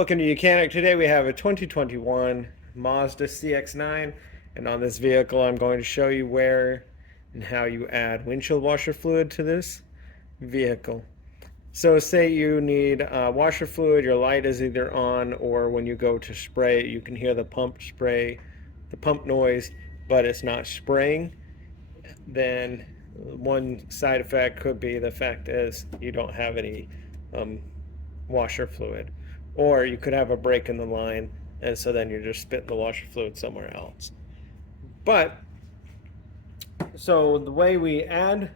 Welcome to Mechanic. Today we have a 2021 Mazda CX-9, and on this vehicle I'm going to show you where and how you add windshield washer fluid to this vehicle. So say you need washer fluid, your light is either on, or when you go to spray you can hear the pump noise, but it's not spraying. Then one side effect could be the fact is you don't have any washer fluid, or you could have a break in the line, and so then you're just spitting the washer fluid somewhere else. But so the way we add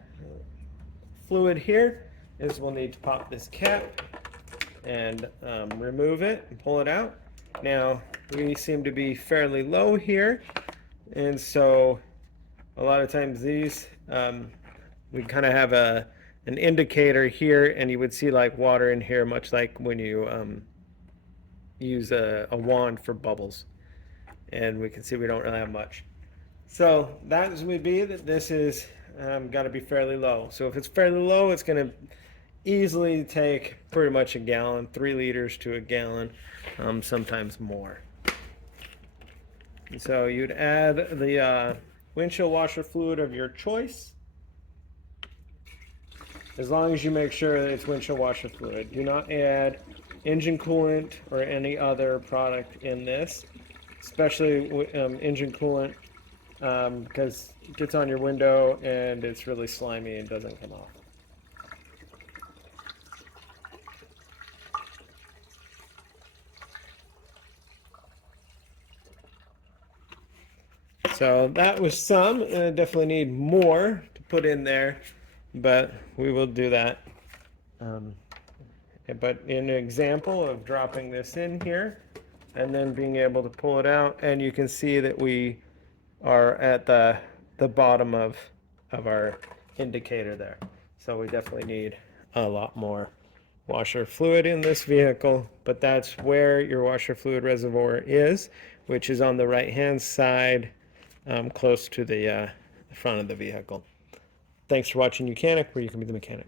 fluid here is we'll need to pop this cap and remove it and pull it out. Now we seem to be fairly low here, and so a lot of times these we kind of have an indicator here, and you would see like water in here, much like when you use a wand for bubbles, and we can see we don't really have much. So that would be that this is got to be fairly low. So if it's fairly low, it's going to easily take pretty much a gallon, 3 liters to a gallon, sometimes more. And so you'd add the windshield washer fluid of your choice, as long as you make sure that it's windshield washer fluid. Do not add engine coolant or any other product in this, especially engine coolant, because it gets on your window and it's really slimy and doesn't come off. So that was some. Definitely need more to put in there, but we will do that. But in an example of dropping this in here and then being able to pull it out, and you can see that we are at the bottom of our indicator there. So we definitely need a lot more washer fluid in this vehicle, but that's where your washer fluid reservoir is, which is on the right hand side, close to the front of the vehicle. Thanks for watching Mechanic, where you can be the mechanic.